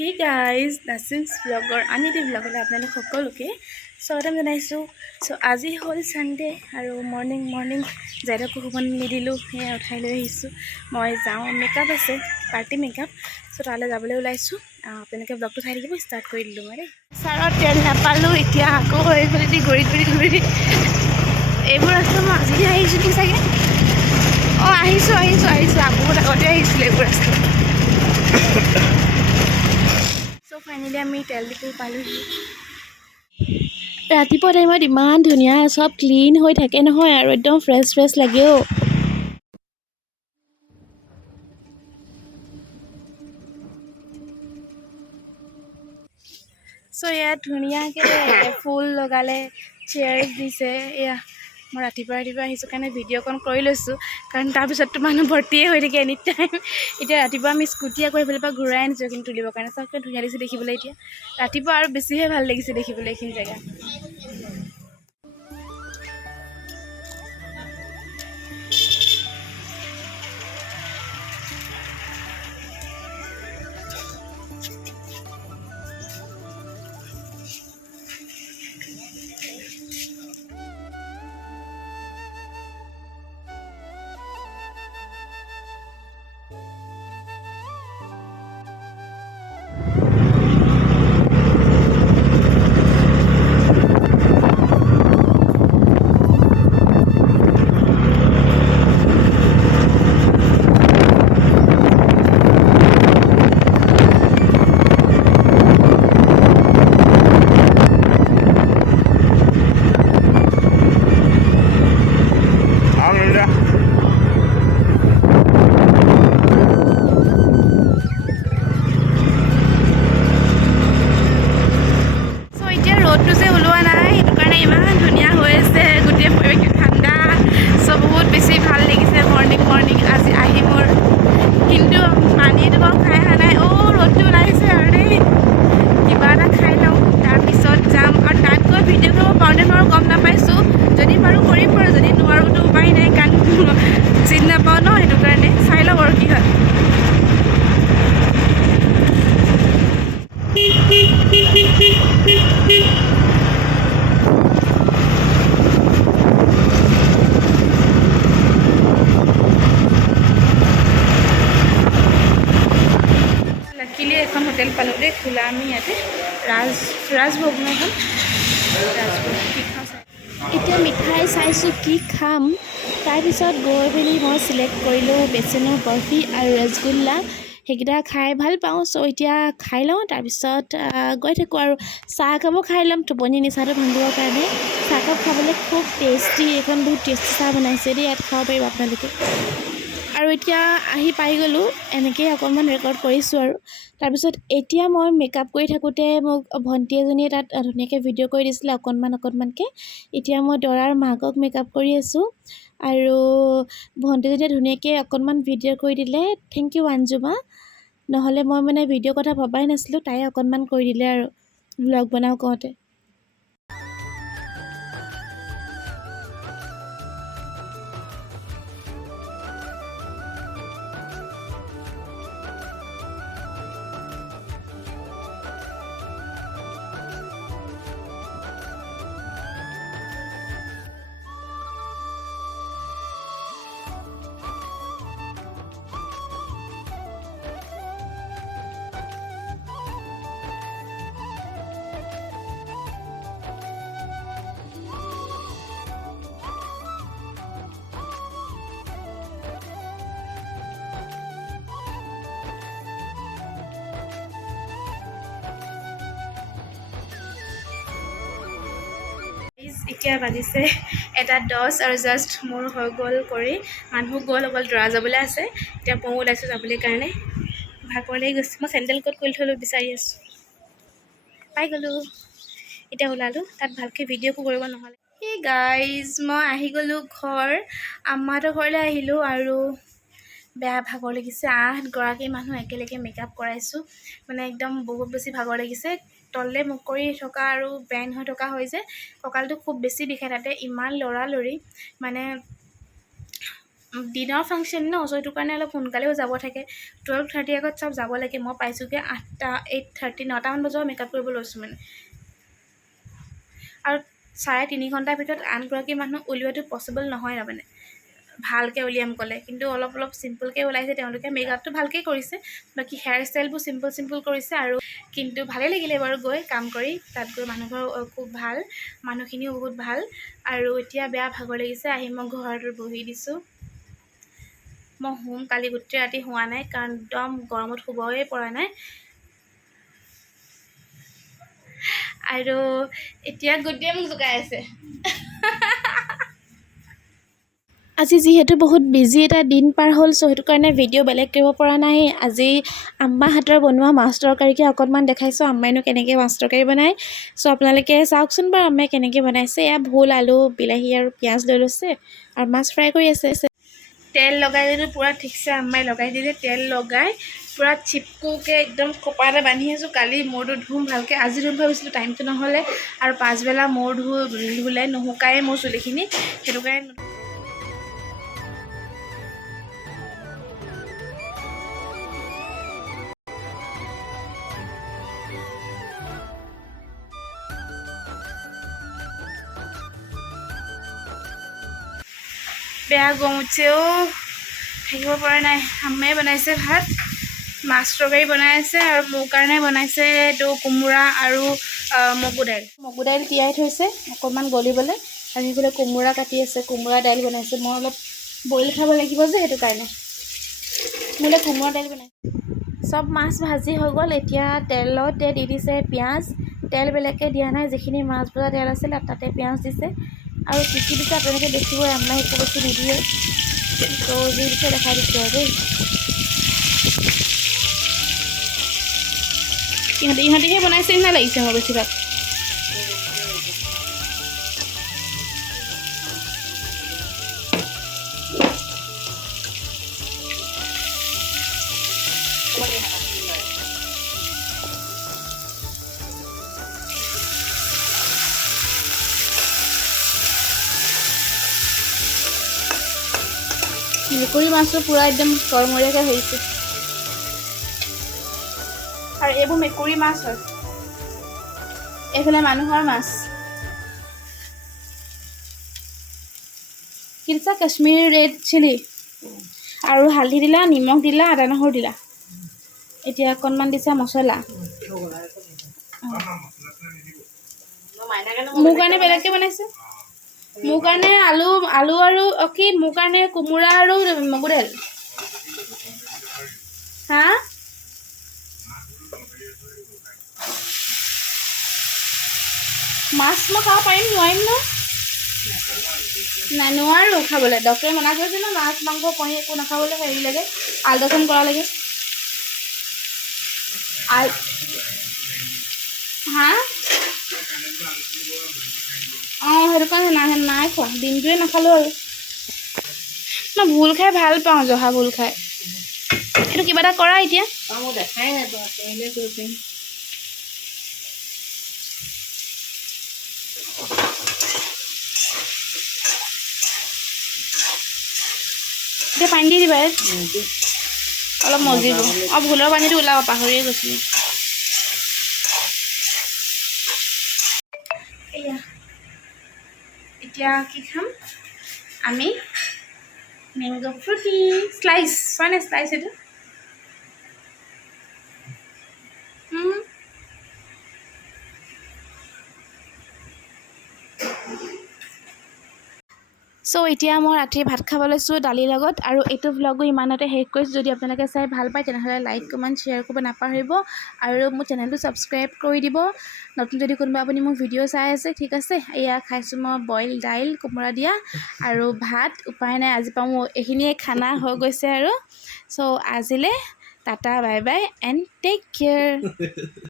Hey guys, Nasin's vlogger Aniti vlogger আপোনালোক সকলোকে স্বাগতম জনাইছোঁ। আজি হ'ল সানডে আৰু মৰ্নিং যাইদক শুব নিদিলোঁ, সেয়া উঠাই লৈ আহিছোঁ। মই যাওঁ, মেকআপ আছে, পাৰ্টি মেকআপ। তালৈ যাবলৈ ওলাইছোঁ। আপোনালোকে ব্লগটো চাই থাকিব। ষ্টাৰ্ট কৰি দিলোঁ মই দেই। ছাৰত তেল নাপালোঁ, এতিয়া আকৌ এইফালে ঘূৰি এইবোৰ ৰাস্তা মই আজিহে আহিছোঁ নেকি চাগে। আহিছোঁ বহুত আগতে আহিছিলোঁ এইবোৰ ৰাস্তা। ফাইনেলি আমি তেল ডিপু পালোহি। ৰাতিপুৱা টাইমত ইমান ধুনীয়া, চব ক্লিন হৈ থাকে নহয় আৰু একদম ফ্ৰেছ লাগেও। ইয়াত ধুনীয়াকৈ ফুল লগালে, চেয়াৰ্ছ দিছে। এয়া মই ৰাতিপুৱা আহিছোঁ কাৰণে ভিডিঅ'কণ কৰি লৈছোঁ, কাৰণ তাৰপিছততো মানুহ ভৰ্তিয়ে হৈ থাকে এনি টাইম। এতিয়া ৰাতিপুৱা আমি স্কুটি আকৌ এইফালৰ পৰা ঘূৰাই আনিছোঁ কিন্তু তুলিবৰ কাৰণে। চবকৈ ধুনীয়া লাগিছে দেখিবলৈ। এতিয়া ৰাতিপুৱা আৰু বেছিহে ভাল লাগিছে দেখিবলৈ এইখিনি জেগা। ৰ'দটো যে ওলোৱা নাই, সেইটো কাৰণে ইমান ধুনীয়া হৈ আছে, গোটেই পৰিৱেশটো ঠাণ্ডা। বহুত বেছি ভাল লাগিছে মৰ্নিং আজি আহি মোৰ। কিন্তু পানীটো বাৰু খাই অহা নাই। ৰ'দটো ওলাইছে আৰু দেই। কিবা এটা খাই লওঁ, তাৰপিছত যাম। আৰু তাত গৈ ভিডিঅ' কৰিব পাৰোঁনে নোৱাৰোঁ গম নাপাইছোঁ। যদি পাৰোঁ কৰিম বাৰু, যদি নোৱাৰোঁতো উপায় নাই, কাৰণ চিনি নাপাওঁ ন, সেইটো কাৰণে চাই লওঁ আৰু কি হয়। লাকিলি এখন হোটেল পালোঁ দেই, খোলা আমি ইয়াতে ৰাজভোগ ন এখন। ৰাজভোগ কি খাওঁ চাই, এতিয়া মিঠাই চাইছোঁ কি খাম। তাৰপিছত গৈ পিনি মই চিলেক্ট কৰিলোঁ বেচনৰ বৰফি আৰু ৰসগোল্লা। সেইকেইটা খাই ভাল পাওঁ। এতিয়া খাই লওঁ, তাৰপিছত গৈ থাকোঁ আৰু। চাহ একাপো খাই ল'ম টোপনি নিচাটো ভাঙিবৰ কাৰণে। চাহকাপ খাবলৈ খুব টেষ্টি, এইখন বহুত টেষ্টি চাহ বনাইছে দেই, ইয়াত খাব পাৰিব আপোনালোকে। আৰু এতিয়া আহি পাই গ'লোঁ, এনেকৈয়ে অকণমান ৰেকৰ্ড কৰিছোঁ আৰু। তাৰপিছত এতিয়া মই মেকআপ কৰি থাকোঁতে মোক ভণ্টি এজনীয়ে তাত ধুনীয়াকৈ ভিডিঅ' কৰি দিছিলে অকণমানকৈ। এতিয়া মই দৰাৰ মাকক মেকআপ কৰি আছোঁ, আৰু ভণ্টিজনীয়ে ধুনীয়াকৈ অকণমান ভিডিঅ' কৰি দিলে। থেংক ইউ আঞ্জুমা, নহ'লে মই মানে ভিডিঅ'ৰ কথা ভবাই নাছিলোঁ, তাই অকণমান কৰি দিলে আৰু ভ্লগ বনাওঁ কওঁতে। এতিয়া বাজিছে 1:10 আৰু জাষ্ট মোৰ হৈ গ'ল কৰি। মানুহ গ'ল, অকল দৰা যাবলৈ আছে। এতিয়া ময়ো ওলাইছোঁ যাবলৈ কাৰণে। ভাগৰ লাগি গৈছে। মই চেণ্ডেল ক'ত কৰি থ'লোঁ বিচাৰি আছোঁ, পাই গ'লোঁ। এতিয়া ওলালোঁ, তাত ভালকৈ ভিডিঅ'কো কৰিব নহ'লে। এই গাইজ, মই আহি গ'লোঁ ঘৰ। আম্মাহঁতৰ ঘৰলৈ আহিলোঁ আৰু বেয়া ভাগৰ লাগিছে। 8গৰাকী মানুহ একেলগে মেকআপ কৰাইছোঁ, মানে একদম বহুত বেছি ভাগৰ লাগিছে। তললৈ মুখ কৰি থকা আৰু বেণ্ড হৈ থকা হয় যে, কঁকালটো খুব বেছি বিষায়। তাতে ইমান লৰালৰি, মানে দিনৰ ফাংচন ন, চ' সেইটো কাৰণে অলপ সোনকালেও যাব থাকে। 12:30 আগত চব যাব লাগে। মই পাইছোঁগৈ 8:30 9টামান বজাত মেকআপ কৰিব লৈছোঁ মানে। আৰু 3.5 ঘণ্টাৰ ভিতৰত আনগৰাকী মানুহ উলিওৱাটো পচিবল নহয় তাৰমানে, ভালকৈ উলিয়াম ক'লে। কিন্তু অলপ চিম্পলকৈ ওলাইছে, তেওঁলোকে মেকআপটো ভালকৈ কৰিছে, বাকী হেয়াৰ ষ্টাইলবোৰ চিম্পল কৰিছে। আৰু কিন্তু ভালেই লাগিলে বাৰু গৈ কাম কৰি, তাত গৈ মানুহঘৰ খুব ভাল, মানুহখিনিও বহুত ভাল। আৰু এতিয়া বেয়া ভাগৰ লাগিছে, আহি মই ঘৰটো বহি দিছোঁ। মই শুম, কালি গোটেই ৰাতি শুৱা নাই, কাৰণ একদম গৰমত শুবই পৰা নাই। আৰু এতিয়া গোটেই মোক জোকাই আছে। আজি যিহেতু বহুত বিজি এটা দিন পাৰ হ'ল, চ' সেইটো কাৰণে ভিডিঅ' বেলেগ কৰিব পৰা নাই। আজি আম্মাৰ হাতৰ বনোৱা মাছ তৰকাৰীকে অকণমান দেখাইছোঁ, আম্মাইনো কেনেকৈ মাছ তৰকাৰী বনায়। চ' আপোনালোকে চাওকচোন বাৰু আম্মাই কেনেকৈ বনাইছে। এয়া ভোল, আলু, বিলাহী আৰু পিঁয়াজ লৈ লৈছে আৰু মাছ ফ্ৰাই কৰি আছে। তেল লগাই দিলোঁ পূৰা ঠিকছে, আম্মাই লগাই দিলে। তেল লগাই পূৰা চিপকুকৈ একদম কপাতে বান্ধি আছোঁ। কালি মূৰটো ধুম ভালকৈ, আজি ধুম ভাবিছিলোঁ, টাইমটো নহ'লে। আৰু পাছবেলা মূৰ ধুলে নুশুকায়ে মোৰ চুলিখিনি, সেইটো কাৰণে বেয়া গৰম উঠিছে অ', থাকিব পৰা নাই। আম্মাই বনাইছে ভাত, মাছ তৰকাৰী বনাই আছে, আৰু মোৰ কাৰণে বনাইছে এইটো কোমোৰা আৰু মগু দাইল তিয়াই থৈছে অকণমান গলিবলৈ, আৰু সেইফালে কোমোৰা কাটি আছে, কোমোৰা দাইল বনাইছে। মই অলপ বইল খাব লাগিব যে, সেইটো কাৰণে মোলৈ কোমোৰা দাইল বনাইছে। চব মাছ ভাজি হৈ গ'ল। এতিয়া তেলতে দি দিছে পিঁয়াজ, তেল বেলেগকৈ দিয়া নাই, যিখিনি মাছ ভজা তেল আছিলে তাতে পিঁয়াজ দিছে আৰু কি দিছে আপোনালোকে দেখিবই, আম্মাই একো বস্তু নিদিয়ে, তো যি দিছে দেখাই দিছোঁ আৰু দেই। ইহঁতিহে বনাইছে নিচিনা লাগিছে মোৰ বেছিভাগ। মেকুৰী মাছটো পূৰা একদম তৰমৰীয়াকৈ হৈছে, আৰু এইবোৰ মেকুৰী মাছ হয়, এইফালে মানুহৰ মাছ। কি দিছা? কাশ্মীৰ ৰেড চিলি আৰু হালধি দিলা, নিমখ দিলা, আদা নহৰু দিলা। এতিয়া অকণমান দিছা মছলা। মোৰ কাৰণে বেলেগকৈ বনাইছে, মোৰ কাৰণে আলু আৰু মোৰ কাৰণে কোমোৰা আৰু মগু দাইল। হা? মাছ মই খাব পাৰিম, নোৱাৰিম ন? নাই, নোৱাৰোঁ খাবলৈ, ডক্টৰে মনা কৰিছে ন, মাছ মাংস কণী একো নাখাবলৈ, হেৰি লাগে, আল্ট্ৰাচাউণ্ড কৰা লাগে। হা? অঁ, সেইটো কাৰণে নাই খোৱা, দিনটোৱে নাখালোঁ আৰু। মই ভোল খাই ভাল পাওঁ, জহা ভোল খাই। এইটো কিবা এটা কৰা এতিয়া। মই দেখাই নাই বাৰু, কৰিলে কৰিব পাৰিম। এতিয়া পানী দি দিবা, অলপ মজিব। অঁ, ভোলৰ পানীটো ওলাব, পাহৰিয়ে গৈছিলোঁ। এয়া এতিয়া কি খাম আমি? মেংগ' ফ্ৰুটি শ্লাইচ, হয় নে শ্লাইচ এইটো? চ' এতিয়া মই ৰাতিৰ ভাত খাব লৈছোঁ দালিৰ লগত, আৰু এইটো ভ্লগো ইমানতে শেষ কৰিছোঁ। যদি আপোনালোকে চাই ভাল পায় তেনেহ'লে লাইক, কমেণ্ট, শ্বেয়াৰ কৰিব নাপাহৰিব, আৰু মোৰ চেনেলটো ছাবস্ক্ৰাইব কৰি দিব, নতুন যদি কোনোবা আপুনি মোৰ ভিডিঅ' চাই আছে। ঠিক আছে, এয়া খাইছোঁ মই বইল দাইল, কোমোৰা দিয়া আৰু ভাত। উপায় নাই, আজিৰ পৰা মোৰ এইখিনিয়ে খানা হৈ গৈছে আৰু। চ' আজিলৈ tata, bye bye and take care.